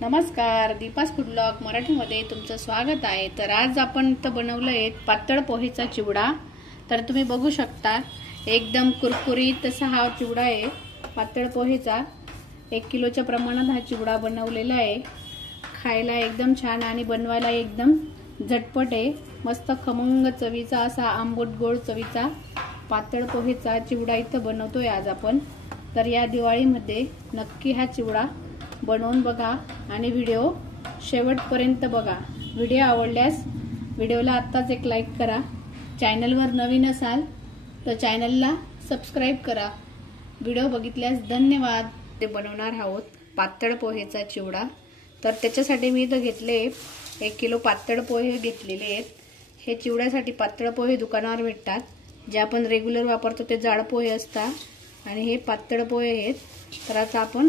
नमस्कार, Deepa's food blog मराठीमध्ये तुमचं स्वागत आहे। तर आज आपण इथं बनवलं आहे पातळ पोहेचा चिवडा। तर तुम्ही बघू शकता एकदम कुरकुरीत असा हा चिवडा आहे पातळ पोहेचा। 1 किलोच्या प्रमाणात हा चिवडा बनवलेला आहे। खायला एकदम छान आणि बनवायला एकदम झटपट आहे। मस्त खमंग चवीचा असा आंबट गोड चवीचा पातळ पोहेचा चिवडा इथं बनवतोय आज आपण। तर या दिवाळीमध्ये नक्की हा चिवडा बनवून बघा आणि व्हिडिओ शेवटपर्यंत बघा। व्हिडिओ आवडल्यास व्हिडिओला आत्ताच एक लाईक करा। चॅनलवर नवीन असाल तर चॅनलला सबस्क्राइब करा। व्हिडिओ बघितल्यास धन्यवाद। ते बनवणार आहोत पातळ पोहेचा चिवडा। तर त्याच्यासाठी मी इथं घेतले 1 किलो पातळ पोहे घेतलेले आहेत। हे चिवड्यासाठी पातळ पोहे दुकानावर भेटतात। जे आपण रेग्युलर वापरतो ते जाड पोहे असतात आणि हे पातळ पोहे आहेत। तर आता आपण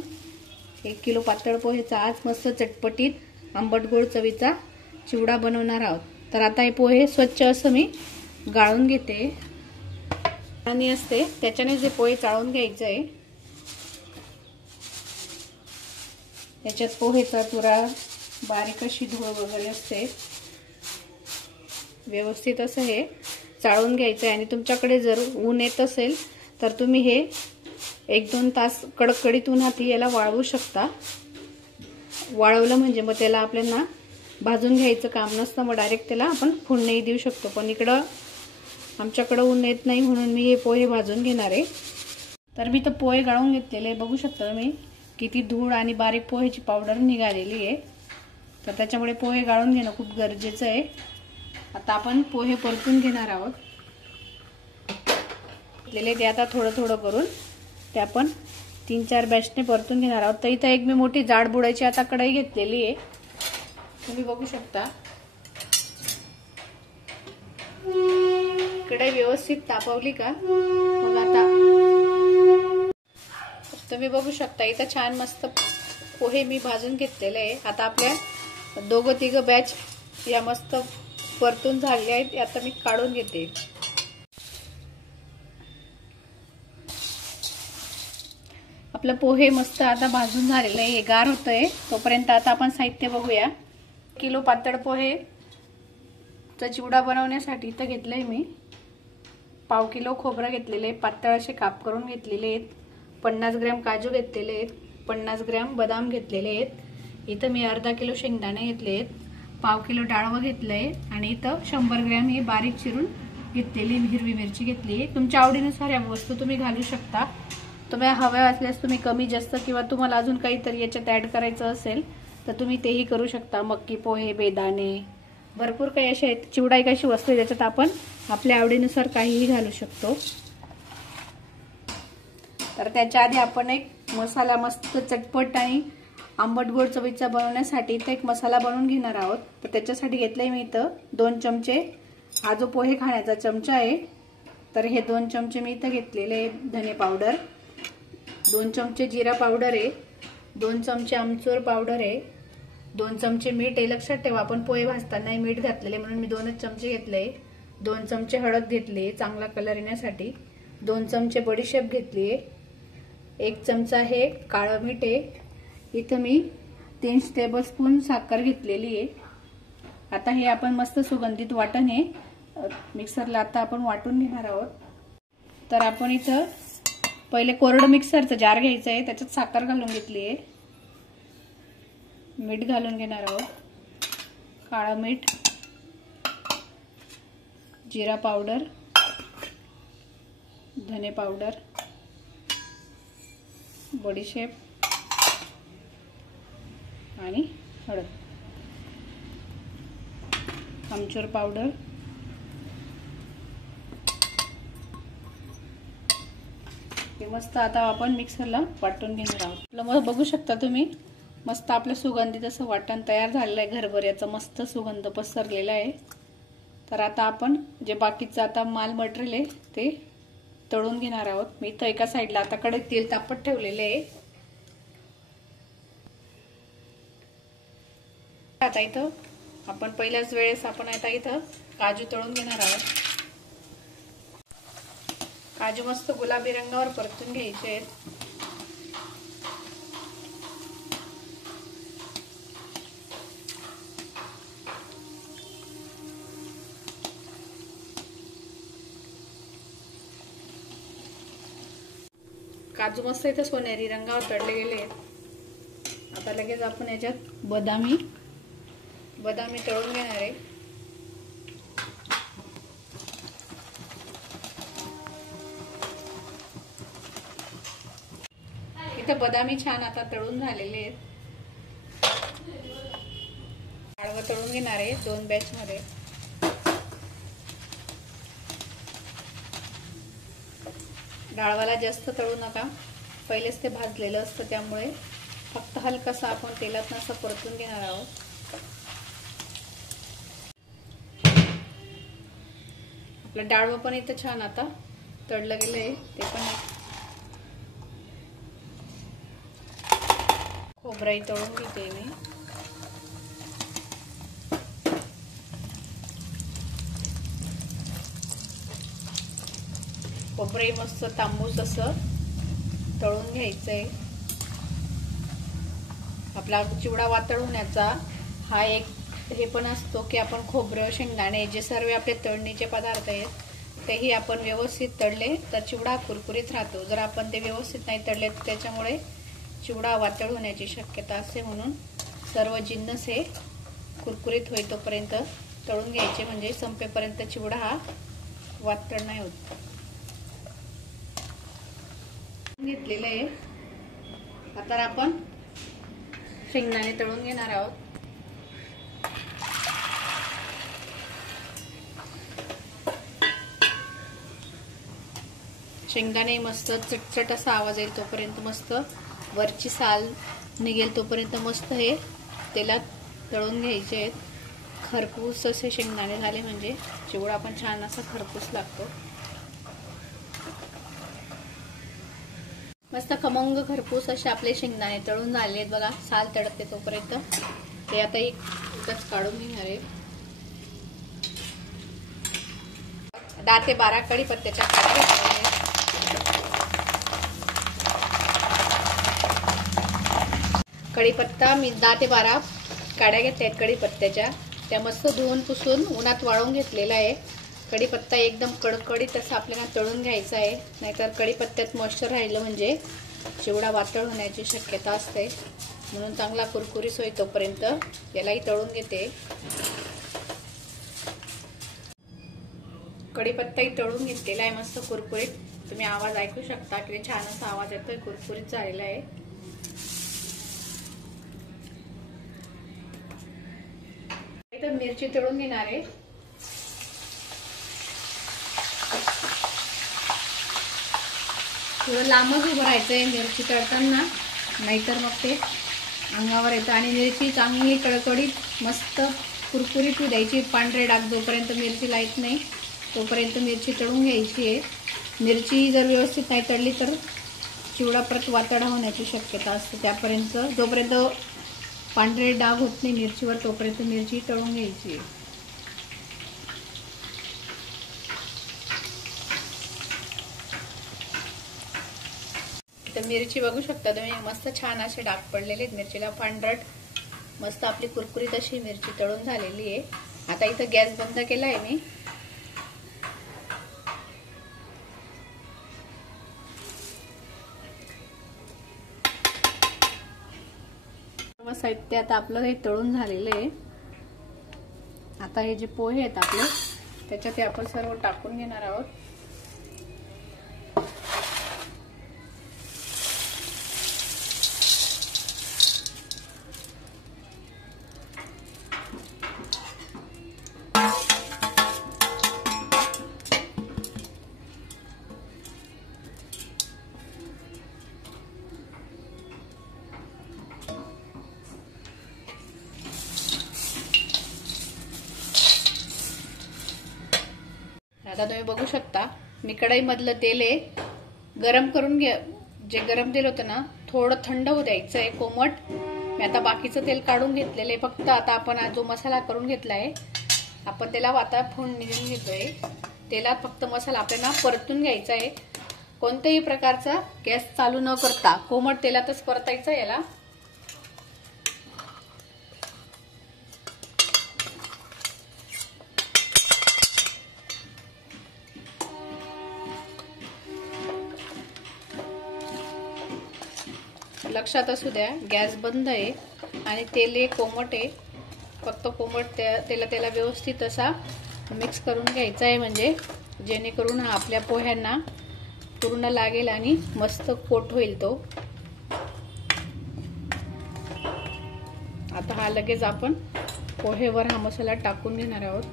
1 किलो पातळ पोहेचा आज मस्त चटपटीत आंबट गोड चवीचा चिवडा बनवणार आहोत। तर आता हे पोहे स्वच्छ असं मी गाळून घेते। पाणी असते त्याच्याने जे पोहे चाळून घ्यायचे आहे। त्याच्यात पोहेचा चुरा बारीक अशी धूळ वगैरे असते। व्यवस्थित असं हे चाळून घ्यायचं आहे। आणि तुमच्याकडे जर ऊन येत असेल तर तुम्ही हे 1-2 तास कडकडीत उन्हात याला वाळवू शकता। वाळवलं म्हणजे मग त्याला आपल्याला भाजून घ्यायचं काम नसतं, मग डायरेक्ट त्याला आपण फोडणी देऊ शकतो। पण इकडं आमच्याकडे ऊन येत नाही म्हणून मी हे पोहे भाजून घेणार आहे। तर मी तर पोहे गाळून घेतलेले बघू शकता मी किती धूळ आणि बारीक पोहेची पावडर निघालेली आहे। तर त्याच्यामुळे पोहे गाळून घेणं खूप गरजेचं आहे। आता आपण पोहे परतून घेणार आहोत। ते आता थोडं थोडं करून ते आपण 3-4 बॅचने परतून घेणार आहोत। तर इथं एक मी मोठी जाड बुडाची आता कढई घेतलेली आहे, तुम्ही बघू शकता। कढई व्यवस्थित तापवली का मग आता तुम्ही बघू शकता इथं छान मस्त पोहे मी भाजून घेतलेले आहे। आता आपल्या 2-3 बॅच या मस्त परतून झाले आहेत, आता मी काढून घेते। आपलं पोहे मस्त आता भाजून झालेलं आहे, गार होतंय। तोपर्यंत आता आपण साहित्य बघूया। 1 किलो पातळ पोहे चा चिवडा बनवण्यासाठी इथं घेतलंय मी 1/2 किलो खोबरं घेतलेले, पातळ असे काप करून घेतलेले आहेत। 50 ग्रॅम काजू घेतलेले आहेत, 50 ग्रॅम बदाम घेतलेले आहेत। इथं मी अर्धा किलो शेंगदाणे घेतले आहेत, 1/2 किलो डाळवं घेतलंय आणि इथं 100 ग्रॅम ही बारीक चिरून घेतलेली हिरवी मिरची घेतली। तुमच्या आवडीनुसार या वस्तू तुम्ही घालू शकता। तुम्ही हव्या असल्यास तुम्ही कमी जास्त किंवा तुम्हाला अजून काहीतरी याच्यात ऍड करायचं असेल तर तुम्ही तेही करू शकता। मक्की पोहे, बेदाणे, भरपूर काही असे आहेत। चिवडा एक अशी वस्तू आहे ज्याच्यात आपण आपल्या आवडीनुसार काहीही घालू शकतो। तर त्याच्या आधी आपण एक मसाला मस्त चटपट आणि आंबट गोड चवीचा बनवण्यासाठी इथं एक मसाला बनवून घेणार आहोत। तर त्याच्यासाठी घेतलंय मी इथं 2 चमचे, हा जो पोहे खाण्याचा चमचा आहे तर हे 2 चमचे मी इथं घेतलेले। धने पावडर 2 चमचे, जिरा पावडर आहे 2 चमचे, आमचूर पावडर आहे 2 चमचे, मीठ आहे। लक्षात ठेवा आपण पोहे भाजताना मीठ घातलेले म्हणून मी 2च चमचे घेतले। 2 चमचे हळद घेतली चांगला कलर येण्यासाठी, 2 चमचे बडीशेप घेतली, 1 चमचा हे काळं मीठ आहे। इथं मी 3 टेबलस्पून साखर घेतलेली आहे। आता हे आपण मस्त सुगंधित वाटण हे मिक्सरला आता आपण वाटून घेणार आहोत। तर आपण इथं पहिले कोरडं मिक्सरचं जार घ्यायचं आहे, त्याच्यात साखर घालून घेतली आहे, मीठ घालून घेणार आहोत, काळं मीठ, जिरा पावडर, धने पावडर, बडीशेप आणि हळद, आमचूर पावडर, हे मस्त आता आपण मिक्सरला वाटून घेणार आहोत। मग बघू शकता तुम्ही मस्त आपलं सुगंधित असं वाटण तयार झालेलं आहे। घरभऱ्याचा मस्त सुगंध पसरलेला आहे। तर आता आपण जे बाकीचं आता माल मटेरियल आहे ते तळून घेणार आहोत। मी इथं एका साईडला आता कढईत तेल तापत ठेवलेले आहे। आता इथं आपण पहिल्याच वेळेस आपण आता इथं काजू तळून घेणार आहोत। काजू मस्त गुलाबी रंगावर परतून घ्यायचे आहेत। काजू मस्त इथे सोनेरी रंगावर तळले गेले. आता लगेच आपण याच्यात बदामी तळून घेणार आहे. इथे बदामी छान आता तळून झालेले आहेत. डाळवं तळून घेणार आहे 2 बॅच मध्ये. डाळवाला जास्त तळू नका, पहिलेच ते भाजलेलं असतं, त्यामुळे फक्त हलकासा आपण तेलात असं परतून घेणार आहोत. आपलं डाळवं पण इथं छान आता तळलं गेलंय. ते पण खोबराई तळून घेते मी. खोबरे मस्त तांबूस असं तळून घ्यायचंय. आपला चिवडा वातळ होण्याचा हा एक हे पण असतो की आपण खोबरं, शेंगदाणे जे सर्व आपले तळणीचे पदार्थ आहेत तेही आपण व्यवस्थित तळले तर चिवडा कुरकुरीत राहतो. जर आपण ते व्यवस्थित नाही तळले तर त्याच्यामुळे चिवडा वातळ होण्याची शक्यता असते. म्हणून सर्व जिन्नस हे कुरकुरीत होई तोपर्यंत तळून घ्यायचे, म्हणजे संपेपर्यंत चिवडा हा वातळ नाही होत. घेतलेलं आहे. आता आपण शेंगदाणे तळून घेणार आहोत. शेंगदाणे मस्त चटचट असा आवाज येईल तोपर्यंत मस्त वरची साल निघेल तोपर्यंत मस्त हे तेलात तळून घ्यायचे आहेत. खरपूस असे शेंगदाणे झाले म्हणजे चिवडा पण छान असा खरपूस लागतो. मस्त खमंग खरपूस असे आपले शेंगदाणे तळून झाले आहेत बघा. साल तळते तोपर्यंत ते आता एकच काढून घेणार आहे. 10 ते 12 कढीपत्त्याच्या काड्या घेतल्या आहेत. कढीपत्ता मी 10 ते 12 काड्या घेतल्या आहेत कढीपत्त्याच्या. त्या मस्त धुवून पुसून उन्हात वाळून घेतलेला आहे. कढीपत्ता एकदम कडकडीत असं आपल्याला तळून घ्यायचा आहे, नाहीतर कढीपत्त्यात मॉइश्चर राहिलं म्हणजे चिवडा वातळ होण्याची शक्यता असते. म्हणून चांगला कुरकुरीत होई तोपर्यंत यालाही तळून घेते. कढीपत्ताही तळून घेतलेला आहे मस्त कुरकुरीत. तुम्ही आवाज ऐकू शकता की छान असा आवाज येतोय, कुरकुरीत झालेला आहे. इथं मिरची तळून घेणार आहे. थोडं लांबच उभं राहायचंय मिरची तळताना, नाहीतर मग ते अंगावर येतं. आणि मिरची चांगली कडकडीत मस्त कुरकुरीत होऊ द्यायची. पांढरे डाग जोपर्यंत मिरची लाईत नाही तोपर्यंत मिरची तळून घ्यायची आहे. मिरची जर व्यवस्थित नाही तळली तर चिवडा परत वातडा होण्याची शक्यता असते. त्यापर्यंत जोपर्यंत पांढरे डाग होत नाही मिरचीवर तोपर्यंत मिरची तळून घ्यायची आहे. तर मिरची बघू शकता तुम्ही, मस्त छान असे डाग पडलेले आहेत मिरचीला, पांढरट मस्त आपली कुरकुरीत अशी मिरची तळून झालेली आहे. आता इथं गॅस बंद केलाय मी. साहित्य आता आपलं हे तळून झालेलं आहे. आता हे जे पोहे आहेत आपले त्याच्यात हे आपण सर्व टाकून घेणार आहोत. आता तुम्ही बघू शकता मी कढईमधलं तेल आहे गरम करून जे गरम तेल होतं ना थोडं थंड होऊ द्यायचं आहे कोमट. मी आता बाकीचं तेल काढून घेतलेलं आहे. फक्त आता आपण जो मसाला करून घेतलाय आपण त्याला आता फोडणी देऊन घेतोय. तेलात फक्त मसाला आपल्याला परतून घ्यायचा आहे. कोणत्याही प्रकारचा गॅस चालू न करता कोमट तेलातच परतायचं याला. लक्षात असू द्या गॅस बंद आहे आणि तेल कोमट आहे. फक्त कोमट त्याला व्यवस्थित असा मिक्स करून घ्यायचा आहे, म्हणजे जेणेकरून आपल्या पोह्यांना पूर्ण लागेल आणि मस्त कोट होईल तो. आता हा लगेच आपण पोहेवर हा मसाला टाकून घेणार आहोत.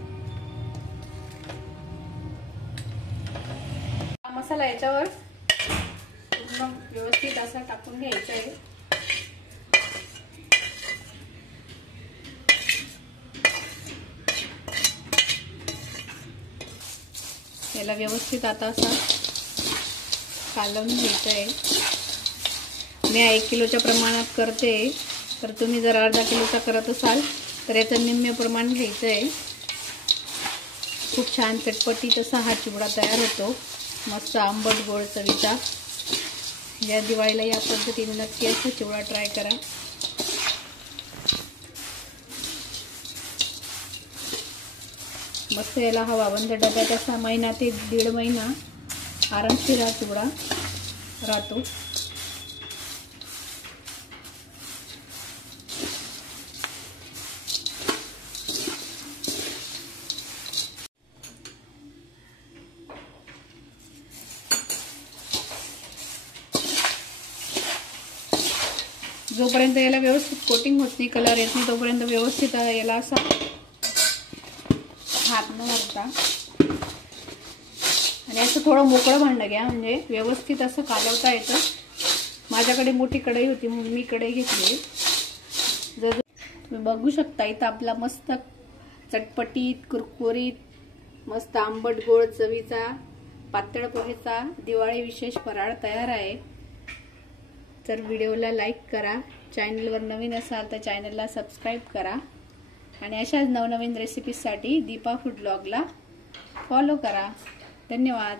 हा मसाला याच्यावर पूर्ण व्यवस्थित असा टाकून घ्यायचा आहे. याला व्यवस्थित आता असा कालवून घ्यायचं आहे. मी 1 किलोच्या प्रमाणात करते, तर तुम्ही जर अर्धा किलोचा करत असाल तर याचं निम्मे प्रमाण घ्यायचं आहे. खूप छान चटपटीत असा हा चिवडा तयार होतो, मस्त आंबट गोड चवीचा. या दिवाळीला या पद्धतीने नक्की असा चिवडा ट्राय करा. मस्त याला हवाबंद डब्यात असा महिना ते 1.5 महिना आरामशीर हा चिवडा राहतो. जोपर्यंत याला व्यवस्थित कोटिंग होत नाही, कलर येत नाही, तोपर्यंत व्यवस्थित याला असा हात न मारता आणि असं थोडं मोकळं भांडं घ्या, म्हणजे व्यवस्थित असं कालवता येतं. माझ्याकडे मोठी कढई होती म्हणून मी कढई घेतली. जर तुम्ही बघू शकता इथं आपला मस्त चटपटीत कुरकुरीत मस्त आंबट गोड चवीचा पातळ पोहेचा दिवाळी विशेष फराळ तयार आहे. तर व्हिडिओला लाईक करा, चॅनलवर नवीन असाल तर चॅनलला सबस्क्राईब करा आणि अशाच नवनवीन रेसिपीजसाठी दीपा फूड ब्लॉगला फॉलो करा. धन्यवाद.